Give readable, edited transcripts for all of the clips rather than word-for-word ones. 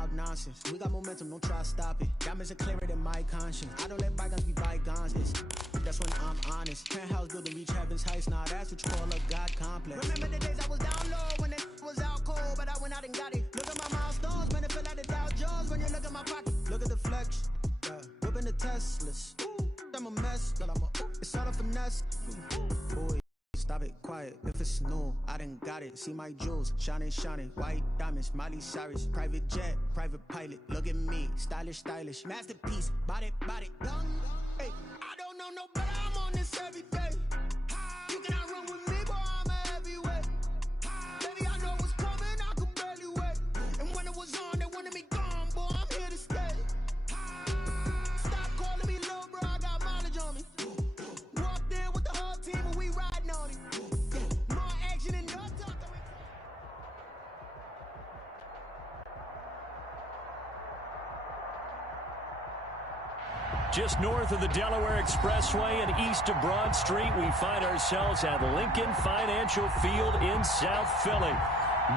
talk nonsense. We got momentum, don't try to stop it. Diamonds are clearer than my conscience. I don't let bygones be bygones. That's when I'm honest. Penthouse building, reach heaven's heights. Nah, that's what you call a God complex. Remember the days I was down low when it was out cold, but I went out and got it. Look at my milestones, man, it feel like the Dow Jones when you look at my pocket. Look at the flex, whipping the Teslas. I'm a mess, but it's all a finesse. Boy, stop it, quiet. If it's new, I done got it. See my jewels, shining, shining. White diamonds, Miley Cyrus. Private jet, private pilot. Look at me, stylish, stylish. Masterpiece, body, young. Hey, I don't know no better. I'm on this every day. You cannot run with me, boy. I'm a heavyweight. Baby, I know what's coming. I could barely wait. And when it was on, they wanted me gone, boy. I'm here to stay. Stop calling me little bro. I got mileage on me. Walked in with the whole team and we riding on it. More action and no talk. Just north of the Delaware Expressway and east of Broad Street, we find ourselves at Lincoln Financial Field in South Philly.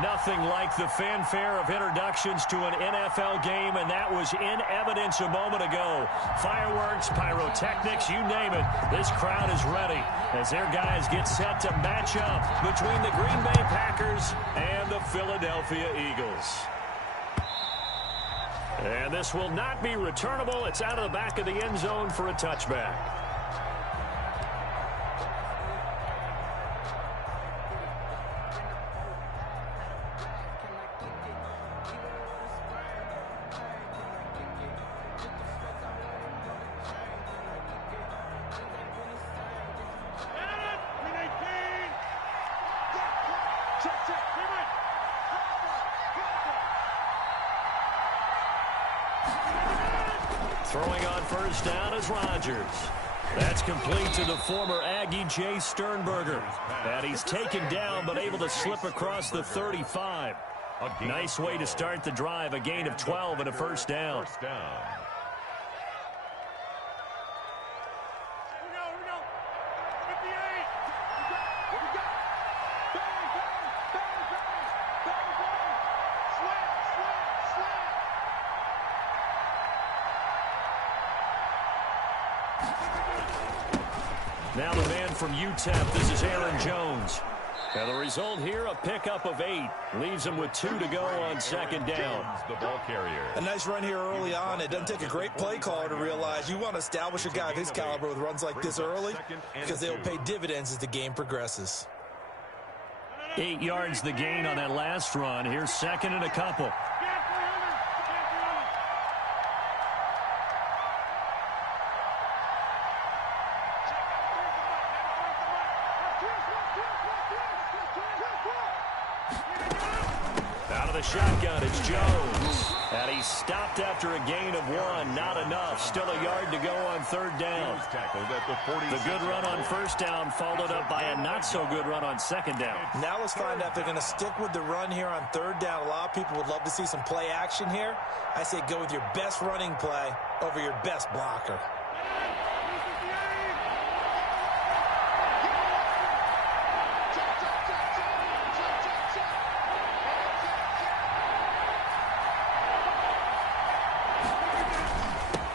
Nothing like the fanfare of introductions to an NFL game, and that was in evidence a moment ago. Fireworks, pyrotechnics, you name it. This crowd is ready as their guys get set to match up between the Green Bay Packers and the Philadelphia Eagles. And this will not be returnable. It's out of the back of the end zone for a touchback. Throwing on first down is Rodgers. That's complete to the former Aggie Jay Sternberger. And he's taken down but able to slip across the 35. Nice way to start the drive. A gain of 12 and a first down. Now the man from UTEP, this is Aaron Jones. And the result here, a pickup of 8. Leaves him with 2 to go on second down. The ball carrier. A nice run here early on. It doesn't take a great play caller to realize you want to establish a guy of his caliber with runs like this early because they'll pay dividends as the game progresses. 8 yards the gain on that last run. Here's second and a couple. Shotgun, it's Jones. And he stopped after a gain of 1. Not enough. Still a yard to go on third down. The good run on first down followed up by a not-so-good run on second down. Now let's find out if they're going to stick with the run here on third down. A lot of people would love to see some play action here. I say go with your best running play over your best blocker.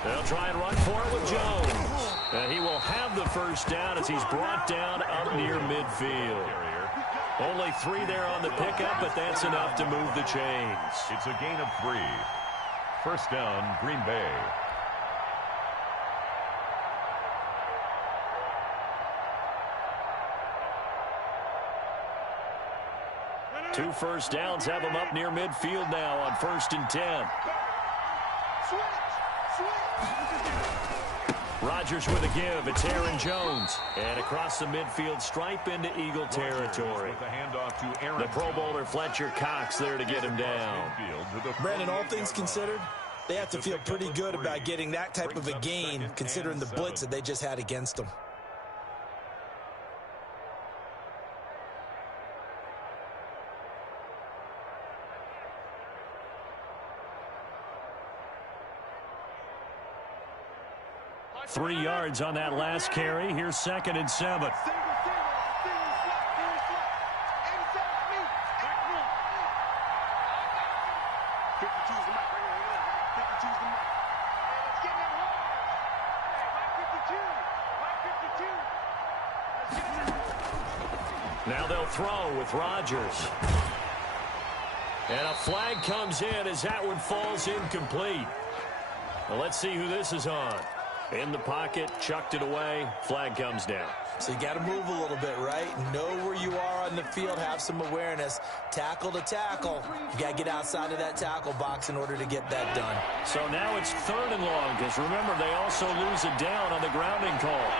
They'll try and run for it with Jones. And he will have the first down as he's brought down up near midfield. Only 3 there on the pickup, but that's enough to move the chains. It's a gain of 3. First down, Green Bay. Two first downs have him up near midfield now on 1st and 10. Rodgers with a give. It's Aaron Jones. And across the midfield stripe into Eagle territory. The Pro Bowler Fletcher Cox there to get him down. Brandon, all things considered, they have to feel pretty good about getting that type of a gain considering the blitz that they just had against them. Three yards on that last carry. Here's 2nd and 7. Now they'll throw with Rodgers. And a flag comes in as that one falls incomplete. Well, let's see who this is on. In the pocket, chucked it away, flag comes down. So you got to move a little bit, right? Know where you are on the field, have some awareness. Tackle to tackle. You got to get outside of that tackle box in order to get that done. So now it's 3rd and long, because remember, they also lose a down on the grounding call.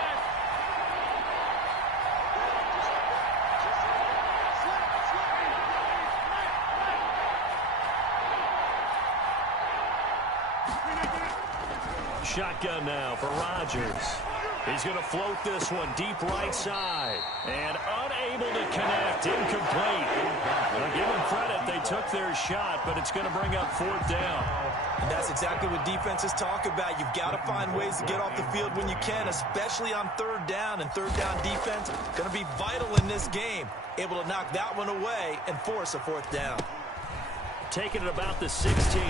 Shotgun now for Rodgers. He's going to float this one deep right side. And unable to connect. Incomplete. I'll give them credit. They took their shot, but it's going to bring up 4th down. And that's exactly what defenses talk about. You've got to find ways to get off the field when you can, especially on 3rd down. And 3rd down defense going to be vital in this game. Able to knock that one away and force a 4th down. Taking it about the 16.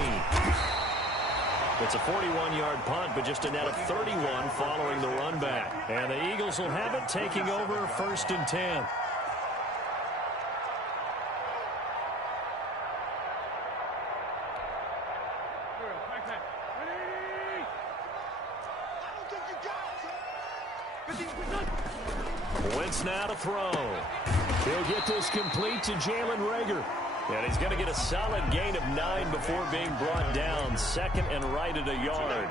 It's a 41-yard punt, but just a net of 31 following the run back. And the Eagles will have it, taking over 1st and 10. Wentz now to throw. He'll get this complete to Jalen Reagor. And he's going to get a solid gain of 9 before being brought down. 2nd and right at a yard.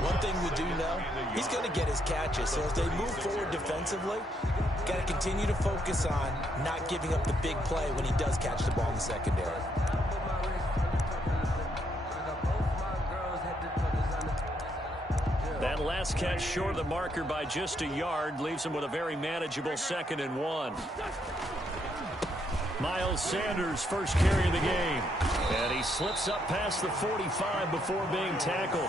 One thing we do know, he's going to get his catches. So as they move forward defensively, got to continue to focus on not giving up the big play when he does catch the ball in the secondary. That last catch short of the marker by just a yard leaves him with a very manageable 2nd and 1. Miles Sanders, first carry of the game. And he slips up past the 45 before being tackled.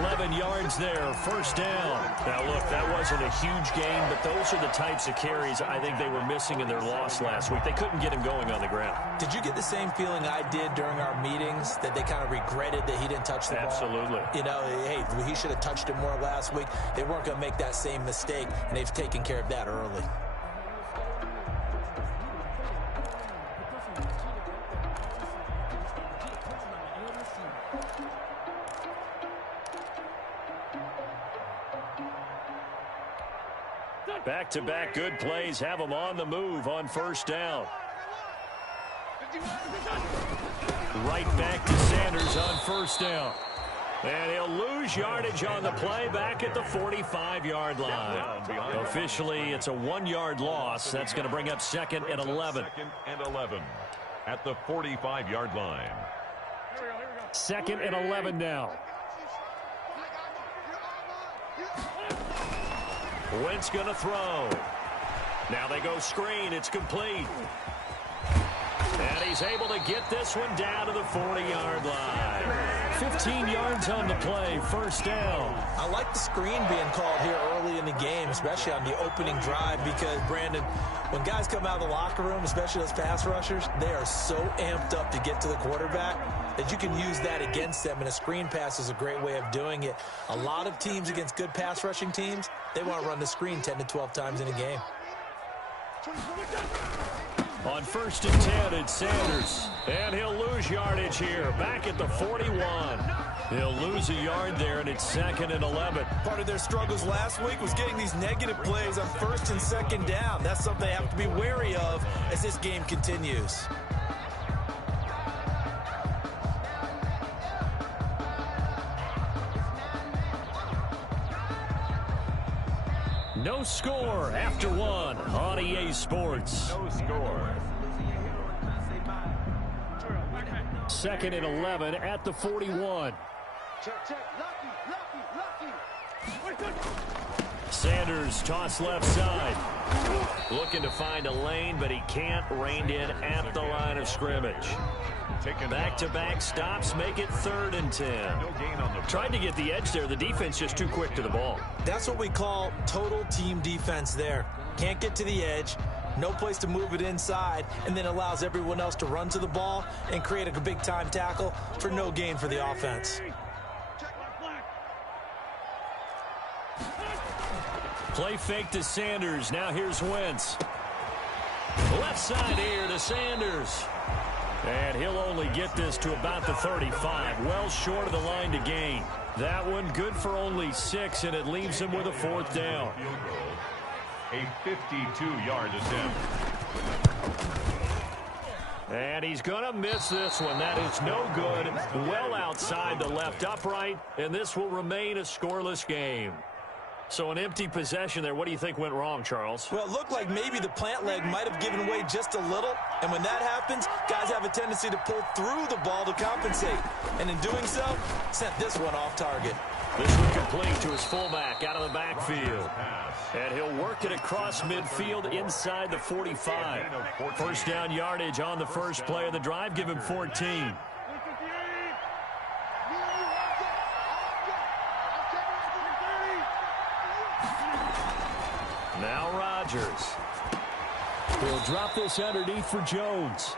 11 yards there, 1st down. Now, look, that wasn't a huge gain, but those are the types of carries I think they were missing in their loss last week. They couldn't get him going on the ground. Did you get the same feeling I did during our meetings, that they kind of regretted that he didn't touch the ball? Absolutely. You know, hey, he should have touched it more last week. They weren't going to make that same mistake, and they've taken care of that early. Back-to-back good plays have them on the move on 1st down. Right back to Sanders on 1st down. And he'll lose yardage on the play back at the 45-yard line. Officially, it's a 1-yard loss. That's going to bring up 2nd and 11. 2nd and 11 at the 45-yard line. 2nd and 11 now. Wentz going to throw. Now they go screen. It's complete. And he's able to get this one down to the 40-yard line. 15 yards on the play, 1st down. I like the screen being called here early in the game, especially on the opening drive, because, Brandon, when guys come out of the locker room, especially those pass rushers, they are so amped up to get to the quarterback that you can use that against them, and a screen pass is a great way of doing it. A lot of teams against good pass rushing teams, they want to run the screen 10 to 12 times in a game. On 1st and 10, it's Sanders. And he'll lose yardage here, back at the 41. He'll lose a yard there, and it's 2nd and 11. Part of their struggles last week was getting these negative plays on 1st and 2nd down. That's something they have to be wary of as this game continues. No score after 1 on EA Sports. No score. 2nd and 11 at the 41. Sanders toss left side. Looking to find a lane, but he can't. Reined in at the line of scrimmage. Back-to-back stops make it 3rd and 10. Tried to get the edge there. The defense just too quick to the ball. That's what we call total team defense there. Can't get to the edge, no place to move it inside, and then allows everyone else to run to the ball and create a big-time tackle for no gain for the offense. Play fake to Sanders. Now here's Wentz. Left side here to Sanders. And he'll only get this to about the 35. Well short of the line to gain. That one good for only 6, and it leaves him with a 4th down. A 52-yard attempt. And he's going to miss this one. That is no good. Well outside the left upright, and this will remain a scoreless game. So an empty possession there. What do you think went wrong, Charles? Well, it looked like maybe the plant leg might have given way just a little. And when that happens, guys have a tendency to pull through the ball to compensate. And in doing so, sent this one off target. This one complete to his fullback out of the backfield. And he'll work it across midfield inside the 45. First down yardage on the first play of the drive. Give him 14. Now Rodgers. He'll drop this underneath for Jones.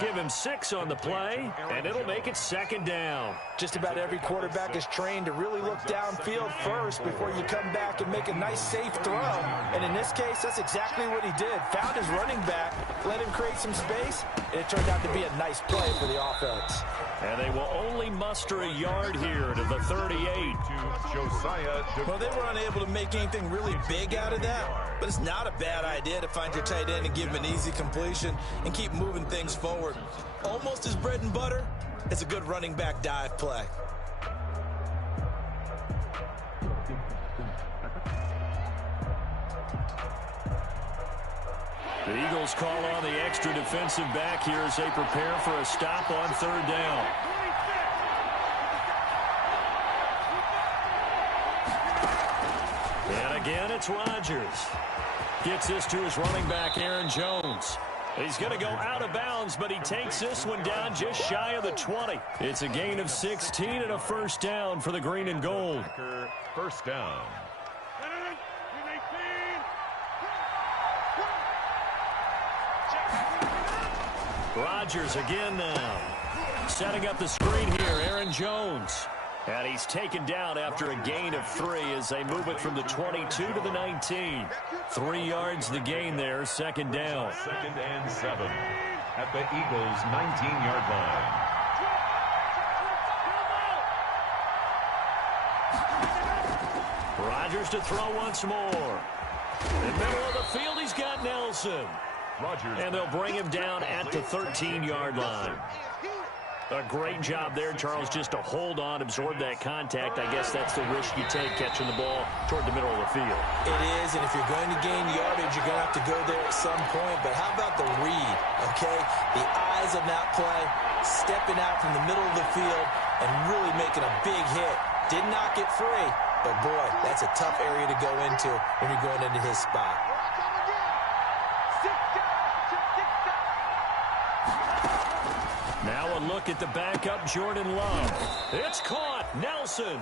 Give him 6 on the play, and it'll make it 2nd down. Just about every quarterback is trained to really look downfield first before you come back and make a nice, safe throw. And in this case, that's exactly what he did. Found his running back, let him create some space, and it turned out to be a nice play for the offense. And they will only muster a yard here to the 38. Well, they were unable to make anything really big out of that, but it's not a bad idea to find your tight end and give him an easy completion and keep moving things forward. Almost as bread and butter as a good running back dive play. The Eagles call on the extra defensive back here as they prepare for a stop on 3rd down. And again, it's Rodgers. Gets this to his running back, Aaron Jones. He's going to go out of bounds, but he takes this one down just shy of the 20. It's a gain of 16 and a 1st down for the green and gold. 1st down. Rodgers again now. Setting up the screen here, Aaron Jones. And he's taken down after a gain of 3 as they move it from the 22 to the 19. 3 yards the gain there, 2nd down. 2nd and 7 at the Eagles' 19-yard line. Rodgers to throw once more. In the middle of the field, he's got Nelson. And they'll bring him down at the 13-yard line. A great job there, Charles, just to hold on, absorb that contact. I guess that's the risk you take catching the ball toward the middle of the field. It is, and if you're going to gain yardage, you're going to have to go there at some point. But how about the read, okay? The eyes on that play, stepping out from the middle of the field and really making a big hit. Did not get free, but boy, that's a tough area to go into when you're going into his spot. Now a look at the backup, Jordan Love. It's caught, Nelson.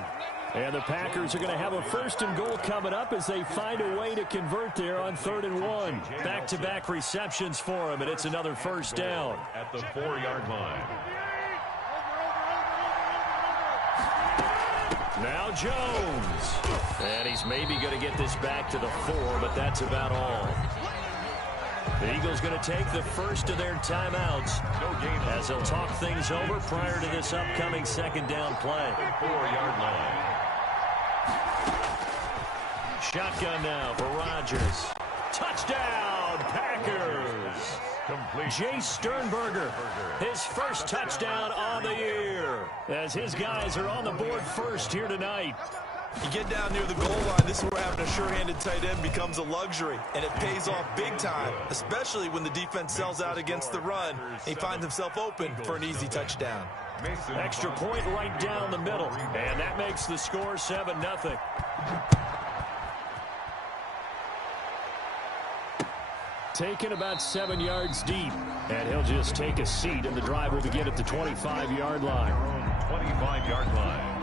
And the Packers are going to have a 1st and goal coming up as they find a way to convert there on 3rd and 1. Back-to-back receptions for him, and it's another 1st down. At the 4-yard line. Now Jones. And he's maybe going to get this back to the 4, but that's about all. The Eagles going to take the first of their timeouts as they'll talk things over prior to this upcoming 2nd down play. 4-yard line. Shotgun now for Rodgers. Touchdown, Packers. Complete. Jay Sternberger, his first touchdown on the year, as his guys are on the board first here tonight. You get down near the goal line, this is where having a sure-handed tight end becomes a luxury, and it pays off big time, especially when the defense sells out against the run, and he finds himself open for an easy touchdown. Extra point right down the middle, and that makes the score 7-0. Taken about 7 yards deep, and he'll just take a seat, and the drive will begin at the 25-yard line. 25-yard line.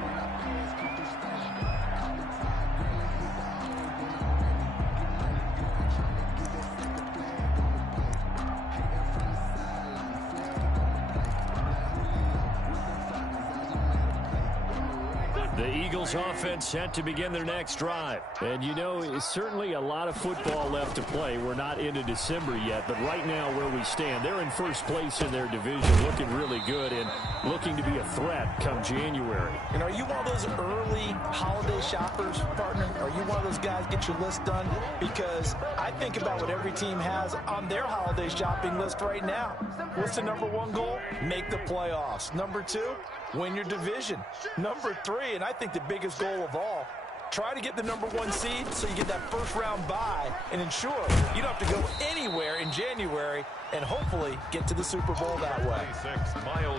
The The Eagles offense set to begin their next drive. And, you know, it's certainly a lot of football left to play. We're not into December yet, but right now where we stand, they're in first place in their division, looking really good and looking to be a threat come January. And are you one of those early holiday shoppers, partner? Are you one of those guys get your list done? Because I think about what every team has on their holiday shopping list right now. What's the number one goal? Make the playoffs. Number two, win your division. Number three, and I think the biggest goal of all, try to get the number one seed so you get that first round bye and ensure you don't have to go anywhere in January and hopefully get to the Super Bowl that way.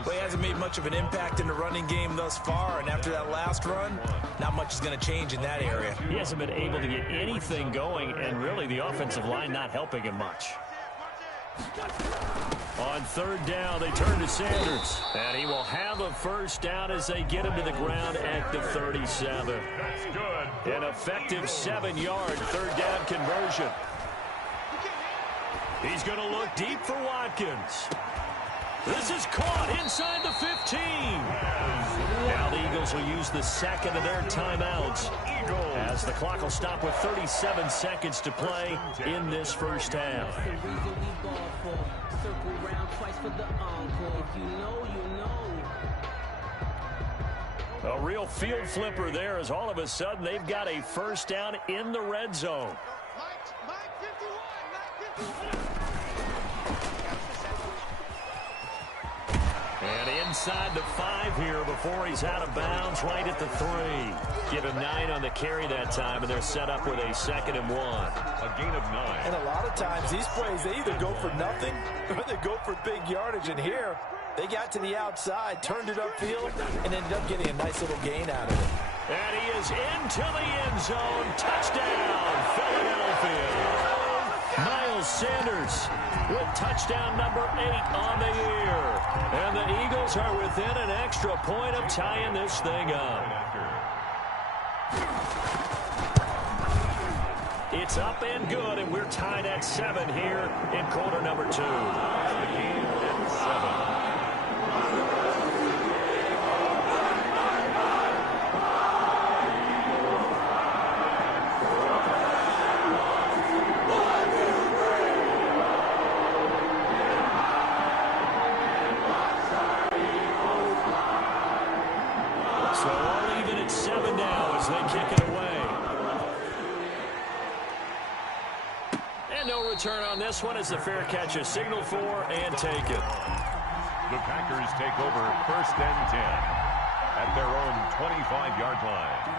But he hasn't made much of an impact in the running game thus far, and after that last run, not much is going to change in that area. He hasn't been able to get anything going, and really the offensive line not helping him much. On third down, they turn to Sanders. And he will have a first down as they get him to the ground at the 37. That's good. An effective 7-yard third down conversion. He's going to look deep for Watkins. This is caught inside the 15. Now the Eagles will use the second of their timeouts as the clock will stop with 37 seconds to play in this first half. A real field flipper there as all of a sudden they've got a first down in the red zone. And inside the 5 here before he's out of bounds, right at the 3. Give him 9 on the carry that time, and they're set up with a 2nd and 1. A gain of 9. And a lot of times these plays, they either go for nothing or they go for big yardage. And here, they got to the outside, turned it upfield, and ended up getting a nice little gain out of it. And he is into the end zone. Touchdown, Philadelphia. Miles Sanders with touchdown number 8 on the year. And the Eagles are within an extra point of tying this thing up. It's up and good, and we're tied at 7 here in quarter number 2. The game at 7. Return on this one is the fair catch is signaled for and taken. The Packers take over 1st and 10 at their own 25-yard line.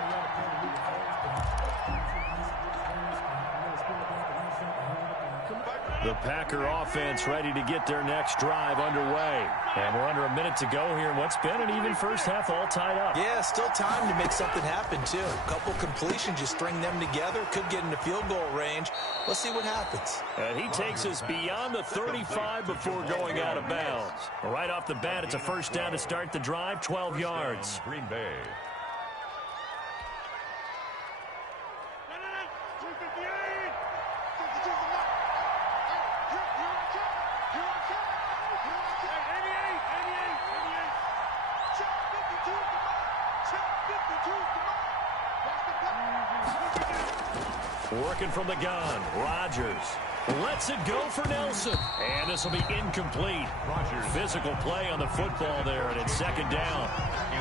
The Packer offense ready to get their next drive underway. And we're under a minute to go here in what's been an even first half all tied up. Yeah, still time to make something happen, too. A couple completions, you string them together, could get into field goal range. Let's see what happens. And he takes us beyond the 35 before going out of bounds. Right off the bat, it's a first down to start the drive, 12 yards. Green Bay. Working from the gun, Rodgers lets it go for Nelson. And this will be incomplete. Rodgers. Physical play on the football there, and it's 2nd down.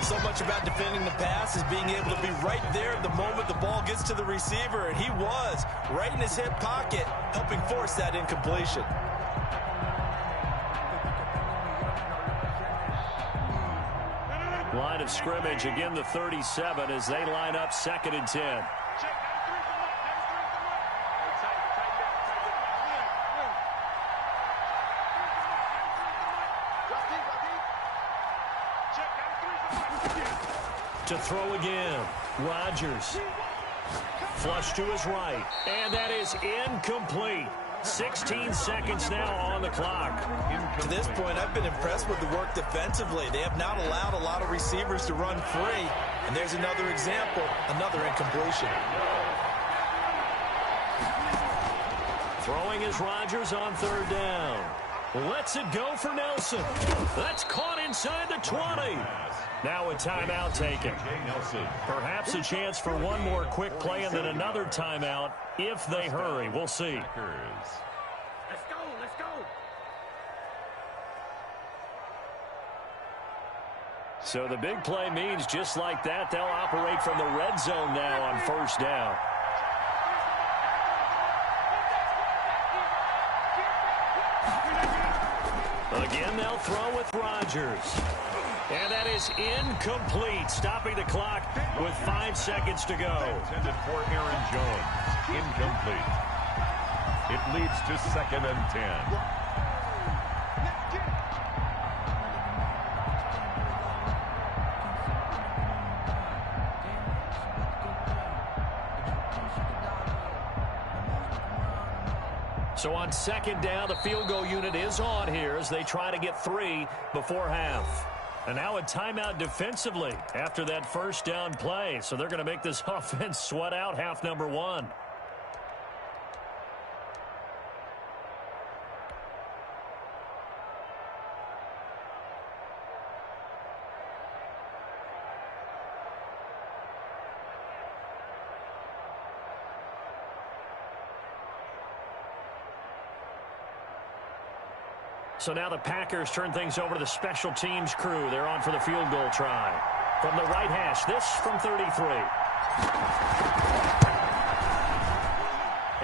So much about defending the pass is being able to be right there at the moment the ball gets to the receiver, and he was right in his hip pocket, helping force that incompletion. Line of scrimmage, again the 37 as they line up 2nd and 10. To throw again, Rodgers. Flush to his right, and that is incomplete. 16 seconds now on the clock. To this point, I've been impressed with the work defensively. They have not allowed a lot of receivers to run free. And there's another example, another incompletion. Throwing is Rodgers on 3rd down. Lets it go for Nelson. That's caught inside the 20. Now a timeout taken. Perhaps a chance for one more quick play and then another timeout if they hurry. We'll see. Let's go, let's go. So the big play means just like that, they'll operate from the red zone now on first down. Again, they'll throw with Rodgers. And that is incomplete, stopping the clock with 5 seconds to go. Intended for Aaron Jones. Incomplete. It leads to 2nd and 10. So on 2nd down, the field goal unit is on here as they try to get 3 before half. And now a timeout defensively after that first down play. So they're going to make this offense sweat out half number 1. So now the Packers turn things over to the special teams crew. They're on for the field goal try. From the right hash, this from 33.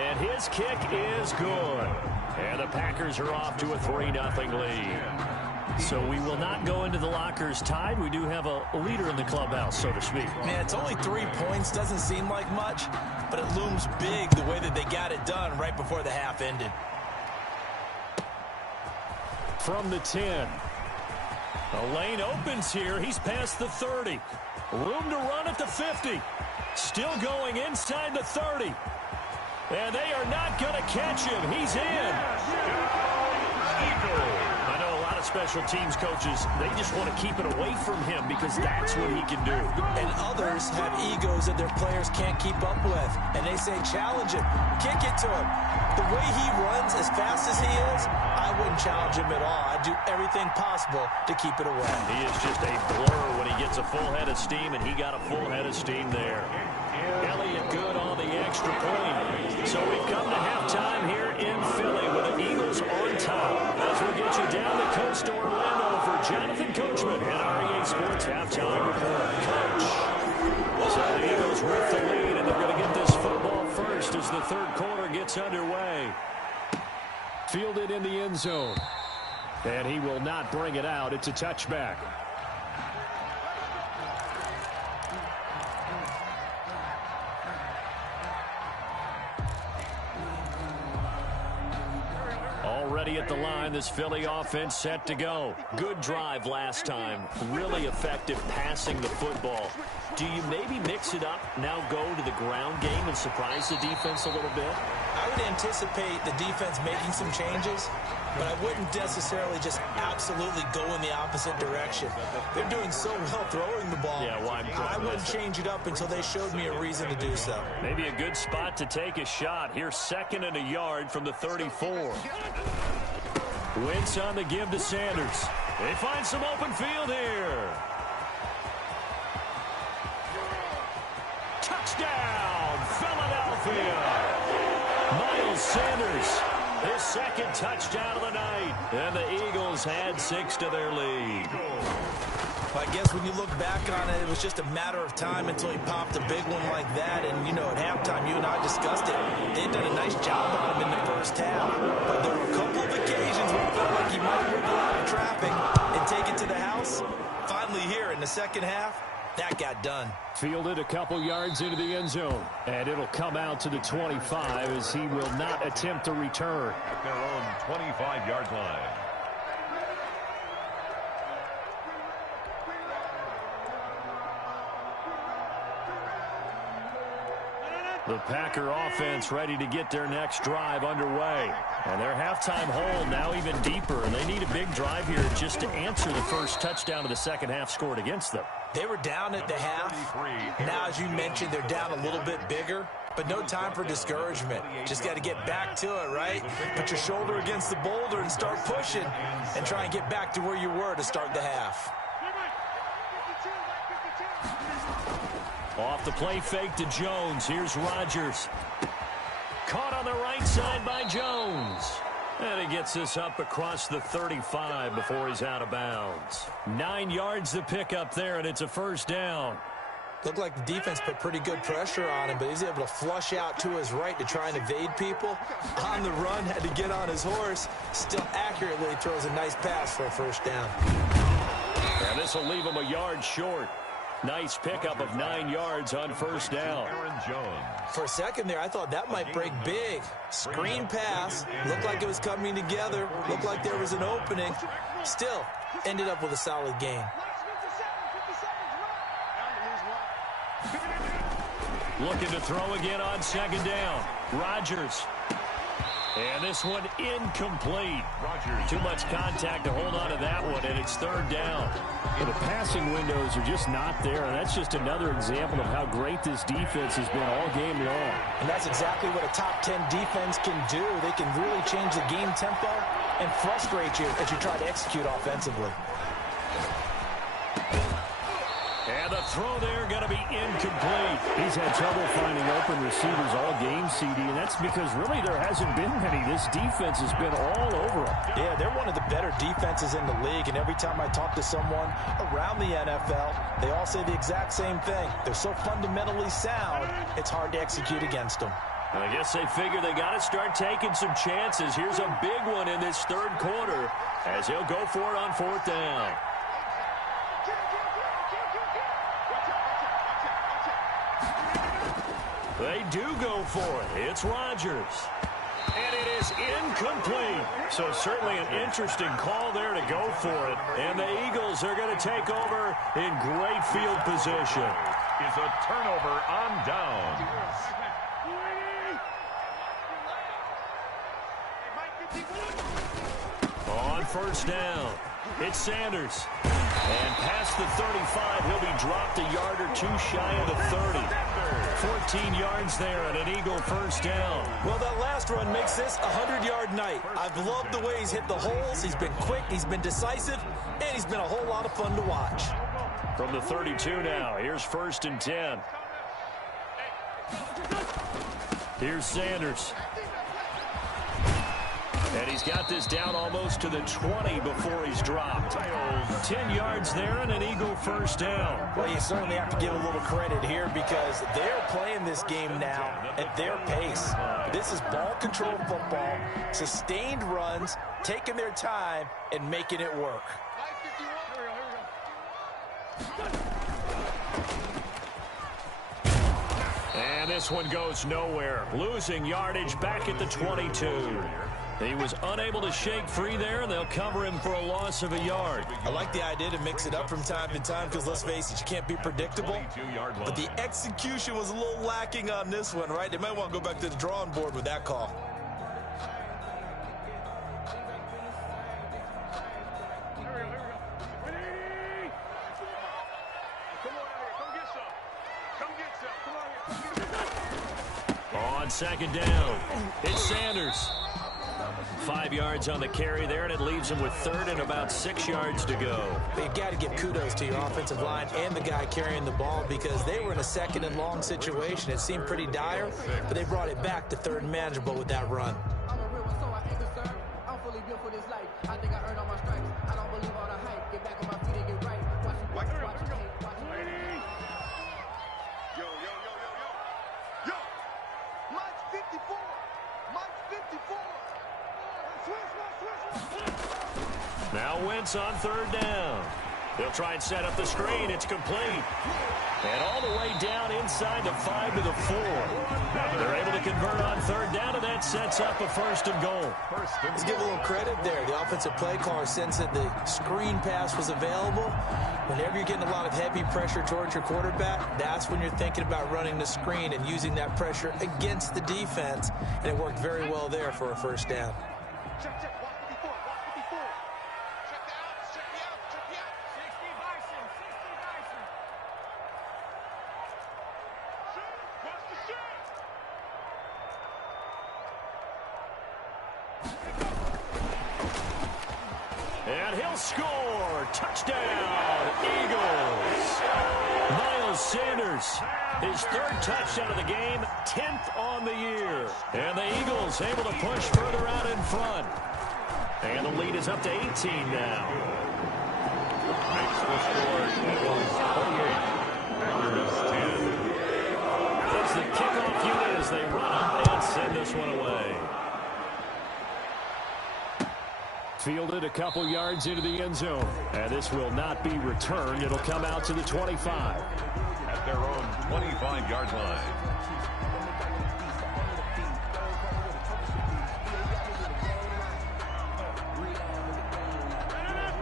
And his kick is good. And the Packers are off to a 3-0 lead. So we will not go into the lockers tied. We do have a leader in the clubhouse, so to speak. Man, it's only 3 points. Doesn't seem like much, but it looms big the way that they got it done right before the half ended. From the 10. A lane opens here. He's past the 30. Room to run at the 50. Still going inside the 30. And they are not going to catch him. He's in. I know a lot of special teams coaches, they just want to keep it away from him because that's what he can do. And others have egos that their players can't keep up with. And they say, challenge him. Kick it to him. The way he runs as fast as he is, I wouldn't challenge him at all. I'd do everything possible to keep it away. He is just a blur when he gets a full head of steam, and he got a full head of steam there. Elliott good on the extra point. So we've come to halftime here in Philly with the Eagles on top. As we get you down the coast to Orlando for Jonathan Coachman and REA Sports Halftime Report. Coach. So the Eagles with the lead, and they're going to get this football first as the third quarter gets underway. Fielded in the end zone. And he will not bring it out. It's a touchback. Already at the line, this Philly offense set to go. Good drive last time. Really effective passing the football. Do you maybe mix it up, now go to the ground game and surprise the defense a little bit? I would anticipate the defense making some changes, but I wouldn't necessarily just absolutely go in the opposite direction. They're doing so well throwing the ball. Yeah, well, I wouldn't change it up until they showed me a reason to do so. Maybe a good spot to take a shot. Here's 2nd and a yard from the 34. Wentz on the give to Sanders. They find some open field here. Touchdown, Philadelphia. Miles Sanders, his 2nd touchdown of the night. And the Eagles had 6 to their lead. I guess when you look back on it, it was just a matter of time until he popped a big one like that. And, you know, at halftime, you and I discussed it. They'd done a nice job on him in the first half. But there were a couple of occasions where it felt like he might wiggle out of traffic and take it to the house. Finally here in the second half, that got done. Fielded a couple yards into the end zone. And it'll come out to the 25 as he will not attempt to return. At their own 25-yard line. The Packer offense ready to get their next drive underway. And their halftime hole now even deeper. And they need a big drive here just to answer the first touchdown of the second half scored against them. They were down at the half. Now, as you mentioned, they're down a little bit bigger. but no time for discouragement. Just got to get back to it, right? Put your shoulder against the boulder and start pushing and try and get back to where you were to start the half. Off the play fake to Jones. Here's Rodgers. Caught on the right side by Jones. And he gets this up across the 35 before he's out of bounds. 9 yards to pick up there, and it's a first down. Looked like the defense put pretty good pressure on him, but he's able to flush out to his right to try and evade people. On the run, had to get on his horse. Still accurately throws a nice pass for a first down. And this will leave him a yard short. Nice pickup of 9 yards on first down. For a second there, I thought that might break big. Screen pass. Looked like it was coming together. Looked like there was an opening. Still, ended up with a solid gain. Looking to throw again on second down. Rodgers. And this one incomplete. Too much contact to hold on to that one, and it's third down. The passing windows are just not there, and that's just another example of how great this defense has been all game long. And that's exactly what a top 10 defense can do. They can really change the game tempo and frustrate you as you try to execute offensively. And the throw there going to be incomplete. He's had trouble finding open receivers all game, CD, and that's because really there hasn't been many. This defense has been all over them. Yeah, they're one of the better defenses in the league, and every time I talk to someone around the NFL, they all say the exact same thing. They're so fundamentally sound, it's hard to execute against them. And I guess they figure they got to start taking some chances. Here's a big one in this third quarter as he'll go for it on fourth down. They do go for it. It's Rodgers. And it is incomplete. So certainly an interesting call there to go for it. And the Eagles are going to take over in great field position. Is a turnover on downs. On first down, it's Sanders. And past the 35, he'll be dropped a yard or two shy of the 30. 14 yards there and an Eagle first down. Well, that last run makes this a 100-yard night. I've loved the way he's hit the holes. He's been quick, he's been decisive, and he's been a whole lot of fun to watch. From the 32 now, here's first and 10. Here's Sanders. And he's got this down almost to the 20 before he's dropped. 10 yards there and an Eagle first down. Well, you certainly have to give a little credit here because they're playing this game now at their pace. This is ball control football, sustained runs, taking their time and making it work. And this one goes nowhere. Losing yardage back at the 22. He was unable to shake free there, and they'll cover him for a loss of a yard. I like the idea to mix it up from time to time because, let's face it, you can't be predictable. But the execution was a little lacking on this one, right? They might want to go back to the drawing board with that call. On second down, it's Sanders. 5 yards on the carry there, and it leaves him with third and about 6 yards to go. You've got to give kudos to your offensive line and the guy carrying the ball because they were in a second and long situation. It seemed pretty dire, but they brought it back to third and manageable with that run. Now Wentz on third down. They'll try and set up the screen. It's complete. And all the way down inside the 5 to the 4. They're able to convert on third down, and that sets up a first and goal. Let's give a little credit there. The offensive play caller sensed that the screen pass was available. Whenever you're getting a lot of heavy pressure towards your quarterback, that's when you're thinking about running the screen and using that pressure against the defense. And it worked very well there for a first down. And he'll score. Touchdown, Eagles. Miles Sanders, his third touchdown of the game, 10th on the year. And the Eagles able to push further out in front. And the lead is up to 18 now. Makes the score Eagles 28, Packers 10. It's the kickoff unit as they run up and send this one away. Fielded a couple yards into the end zone. And this will not be returned. It'll come out to the 25. At their own 25-yard line.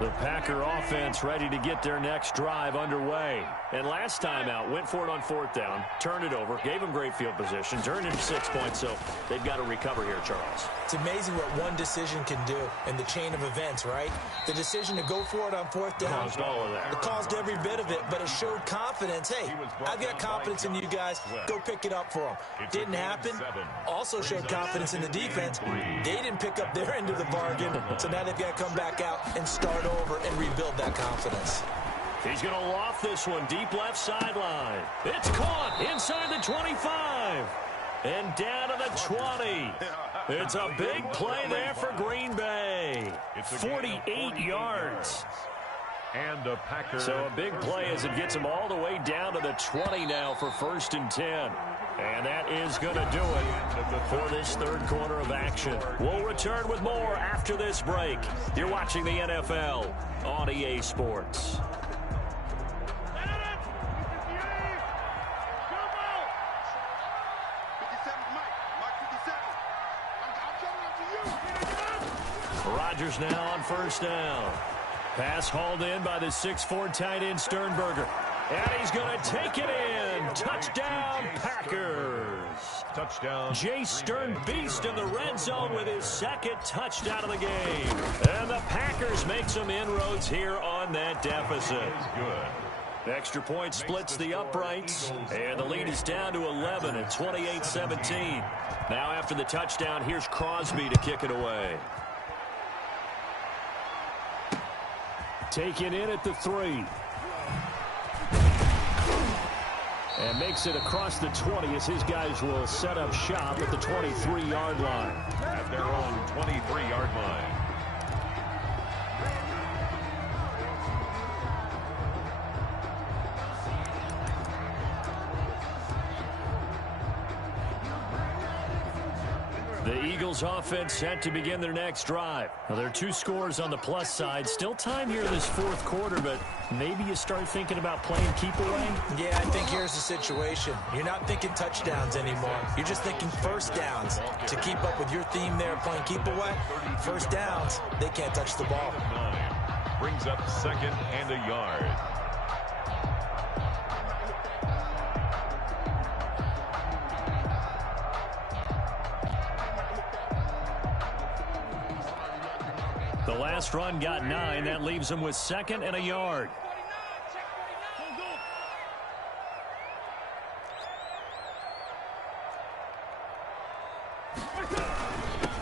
The Packer offense ready to get their next drive underway. And last time out, went for it on 4th down, turned it over, gave them great field position, turned into 6 points, so they've got to recover here, Charles. It's amazing what one decision can do in the chain of events, right? The decision to go for it on 4th down. Caused all of that. It caused every bit of it, but it showed confidence. Hey, I've got confidence in you guys. Go pick it up for them. Didn't happen. Also showed confidence in the defense. They didn't pick up their end of the bargain, so now they've got to come back out and start over and rebuild that confidence. He's going to loft this one deep left sideline. It's caught inside the 25 and down to the 20. It's a big play there for Green Bay. 48 yards. And a Packer. So a big play as it gets them all the way down to the 20 now for 1st and 10. And that is going to do it for this third quarter of action. We'll return with more after this break. You're watching the NFL on EA Sports. Rodgers now on 1st down. Pass hauled in by the 6'4" tight end Sternberger. And he's going to take it in. Touchdown, Packers. Touchdown. Jay Stern beast in the red zone with his 2nd touchdown of the game. And the Packers make some inroads here on that deficit. Good. Extra point splits the uprights. And the lead is down to 11 at 28-17. Now after the touchdown, here's Crosby to kick it away. Taken in at the 3. And makes it across the 20 as his guys will set up shop at the 23-yard line. At their own 23-yard line. The Eagles offense set to begin their next drive. Now, there are 2 scores on the plus side. Still time here in this 4th quarter, but maybe you start thinking about playing keep away? Yeah, I think here's the situation. You're not thinking touchdowns anymore. You're just thinking 1st downs. To keep up with your theme there playing keep away, 1st downs, they can't touch the ball. Brings up 2nd and a yard. The last run got 9. That leaves them with 2nd and a yard.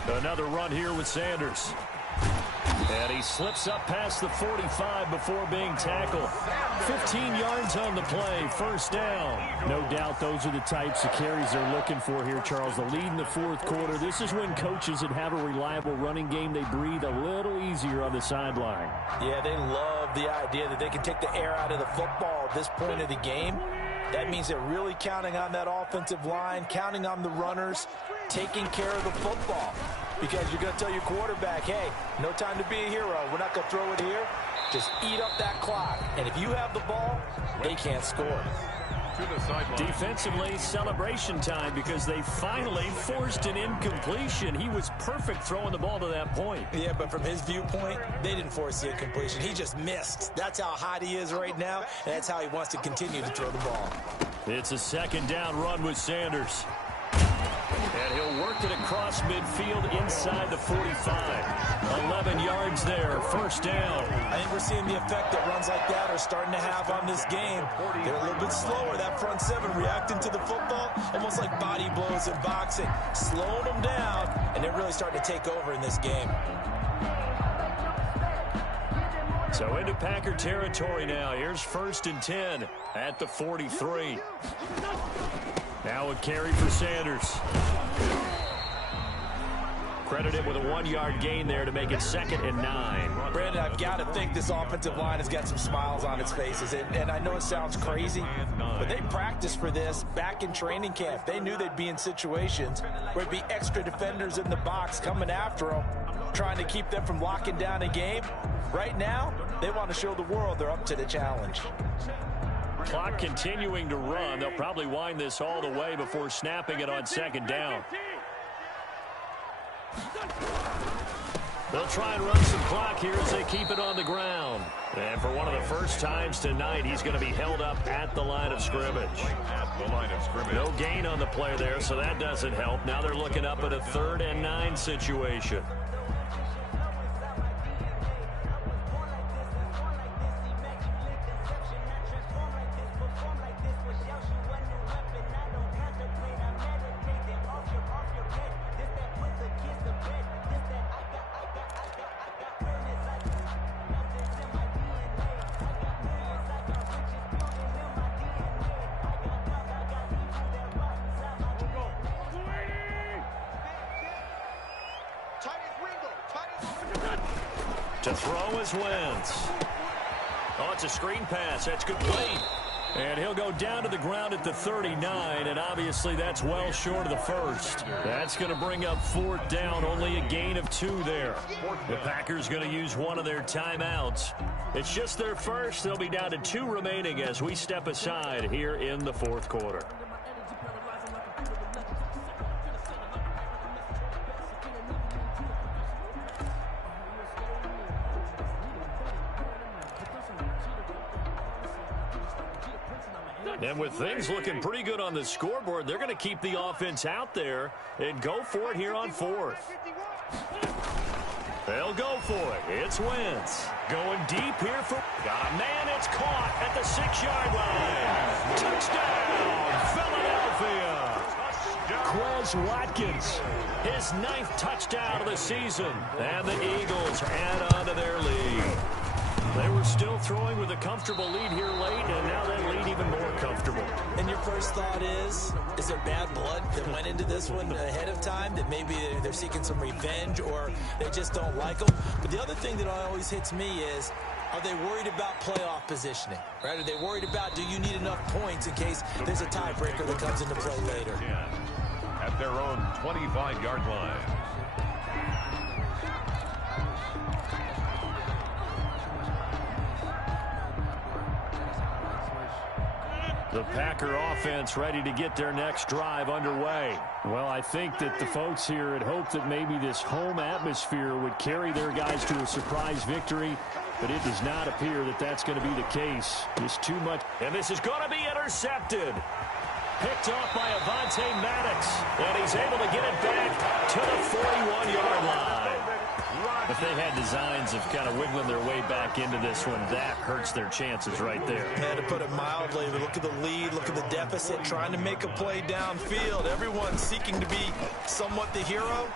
Another run here with Sanders. And he slips up past the 45 before being tackled. 15 yards on the play, 1st down. No doubt those are the types of carries they're looking for here, Charles. The lead in the 4th quarter. This is when coaches that have a reliable running game, they breathe a little easier on the sideline. Yeah, they love the idea that they can take the air out of the football at this point of the game. That means they're really counting on that offensive line, counting on the runners, taking care of the football. Because you're going to tell your quarterback, hey, no time to be a hero. We're not going to throw it here. Just eat up that clock. And if you have the ball, they can't score. Defensively, celebration time because they finally forced an incompletion. He was perfect throwing the ball to that point. Yeah, but from his viewpoint, they didn't force the incompletion. He just missed. That's how hot he is right now, and that's how he wants to continue to throw the ball. It's a 2nd down run with Sanders. And he'll work it across midfield inside the 45. 11 yards there, 1st down. I think we're seeing the effect that runs like that are starting to have on this game. They're a little bit slower, that front 7 reacting to the football, almost like body blows in boxing. Slowing them down, and they're really starting to take over in this game. So into Packer territory now. Here's 1st and 10 at the 43. Now a carry for Sanders. Credited with a 1-yard gain there to make it 2nd and 9. Brandon, I've got to think this offensive line has got some smiles on its faces. And I know it sounds crazy, but they practiced for this back in training camp. They knew they'd be in situations where there'd be extra defenders in the box coming after them, trying to keep them from locking down a game. Right now, they want to show the world they're up to the challenge. Clock continuing to run. They'll probably wind this all the way before snapping it on 2nd down. They'll try and run some clock here as they keep it on the ground. And for one of the first times tonight, he's going to be held up at the line of scrimmage. No gain on the play there, so that doesn't help. Now they're looking up at a 3rd and 9 situation. To throw is Wentz. Oh, it's a screen pass. That's complete. And he'll go down to the ground at the 39, and obviously that's well short of the first. That's going to bring up 4th down, only a gain of 2 there. The Packers going to use one of their timeouts. It's just their first. They'll be down to 2 remaining as we step aside here in the 4th quarter. And with things looking pretty good on the scoreboard, they're going to keep the offense out there and go for it here on 4th. They'll go for it. It's Wentz. Going deep here for... Got a man. It's caught at the 6-yard line. Touchdown, Philadelphia. Quez Watkins. His 9th touchdown of the season. And the Eagles add on to their lead. They were still throwing with a comfortable lead here late, and now that lead even more comfortable. And your first thought is there bad blood that went into this one ahead of time, that maybe they're seeking some revenge or they just don't like them? But the other thing that always hits me is, are they worried about playoff positioning? Right? Are they worried about, do you need enough points in case there's a tiebreaker that comes into play later? At their own 25-yard line. The Packer offense ready to get their next drive underway. Well, I think that the folks here had hoped that maybe this home atmosphere would carry their guys to a surprise victory, but it does not appear that that's going to be the case. Just too much. And this is going to be intercepted. Picked off by Avonte Maddox, and he's able to get it back to the 41-yard line. If they had designs of kind of wiggling their way back into this one, that hurts their chances right there. Yeah, to put it mildly, but look at the lead, look at the deficit, trying to make a play downfield. Everyone seeking to be somewhat the hero.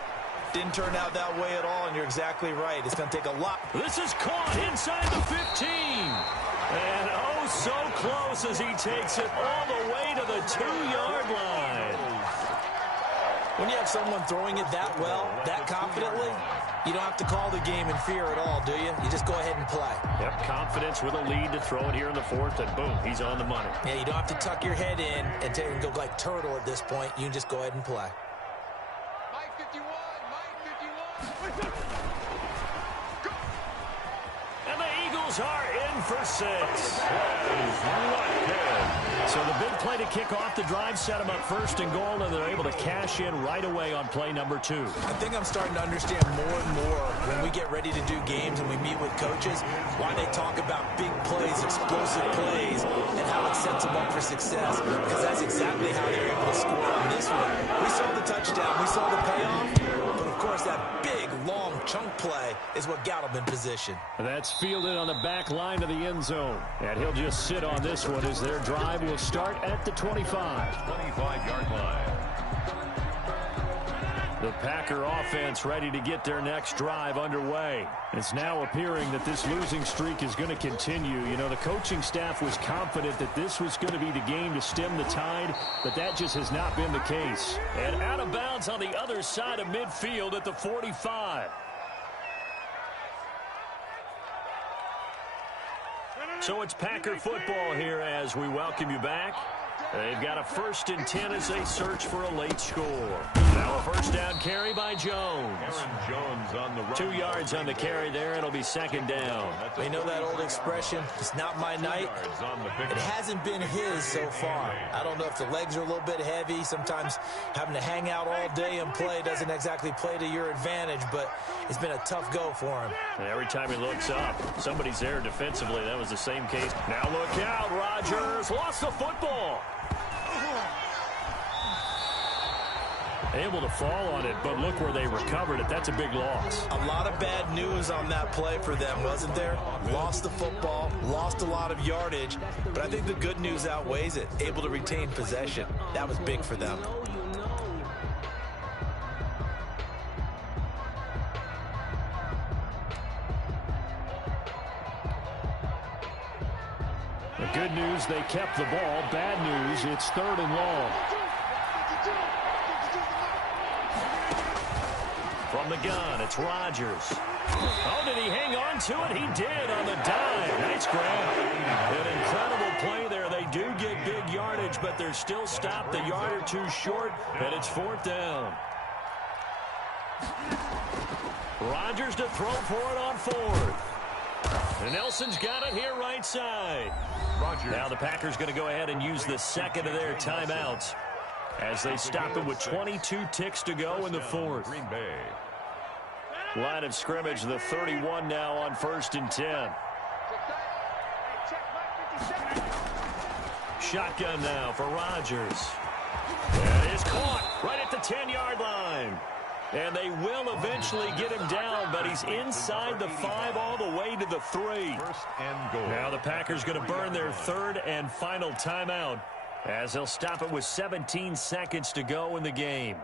Didn't turn out that way at all, and you're exactly right. It's going to take a lot. This is caught inside the 15. And oh, so close as he takes it all the way to the 2-yard line. When you have someone throwing it that well, that confidently, you don't have to call the game in fear at all, do you? You just go ahead and play. Yep, confidence with a lead to throw it here in the 4th, and boom, he's on the money. Yeah, you don't have to tuck your head in and go like turtle at this point. You can just go ahead and play. Mike 51, Mike 51. And the Eagles are in for 6. So the big play to kick off the drive set them up 1st and goal, and they're able to cash in right away on play number 2. I think I'm starting to understand more and more when we get ready to do games and we meet with coaches why they talk about big plays, explosive plays, and how it sets them up for success, because that's exactly how they're able to score on this one. We saw the touchdown. We saw the payoff. But, of course, that big, long chunk play is what got them in position. That's fielded on the back line of the end zone. And he'll just sit on this one as their drive will start at the 25. 25-yard line. The Packer offense ready to get their next drive underway. It's now appearing that this losing streak is going to continue. You know, the coaching staff was confident that this was going to be the game to stem the tide, but that just has not been the case. And out of bounds on the other side of midfield at the 45. So it's Packer football here as we welcome you back. They've got a 1st and 10 as they search for a late score. Now a first down carry by Jones. Aaron Jones on the run. 2 yards on the carry there. It'll be 2nd down. You know that old expression, it's not my night. It hasn't been his so far. I don't know if the legs are a little bit heavy. Sometimes having to hang out all day and play doesn't exactly play to your advantage, but it's been a tough go for him. And every time he looks up, somebody's there defensively. That was the same case. Now look out, Rodgers lost the football. Able to fall on it, but look where they recovered it. That's a big loss. A lot of bad news on that play for them, wasn't there? Lost the football, lost a lot of yardage, but I think the good news outweighs it. Able to retain possession. That was big for them. The good news, they kept the ball. Bad news, it's 3rd and long. From the gun, it's Rodgers. Oh, did he hang on to it? He did on the dive. Nice grab. An incredible play there. They do get big yardage, but they're still stopped a yard or two short, and it's 4th down. Rodgers to throw for it on 4th. And Nelson's got it here right side. Rodgers. Now the Packers going to go ahead and use the 2nd of their timeouts as they stop it with 22 ticks to go in the 4th. Green Bay. Line of scrimmage, the 31 now on 1st and 10. Shotgun now for Rodgers. That is caught right at the 10-yard line. And they will eventually get him down, but he's inside the 5 all the way to the 3. 1st and goal. Now the Packers going to burn their 3rd and final timeout as they'll stop it with 17 seconds to go in the game.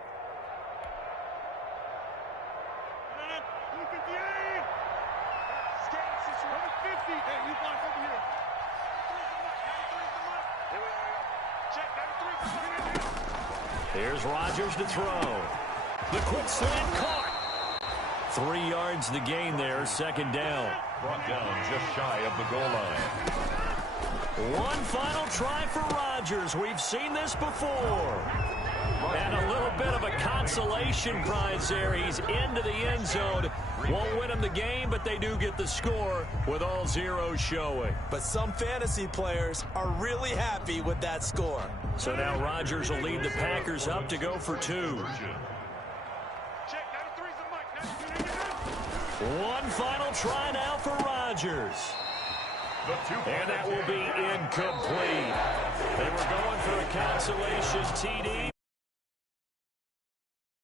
Here's Rodgers to throw. The quick slant caught. 3 yards the gain there, 2nd down. Brought down just shy of the goal line. One final try for Rodgers. We've seen this before. And a little bit of a consolation prize there. He's into the end zone. Won't win him the game, but they do get the score with all zeros showing. But some fantasy players are really happy with that score. So now Rodgers will lead the Packers up to go for 2. One final try now for Rodgers. And that will be incomplete. They were going for a consolation TD.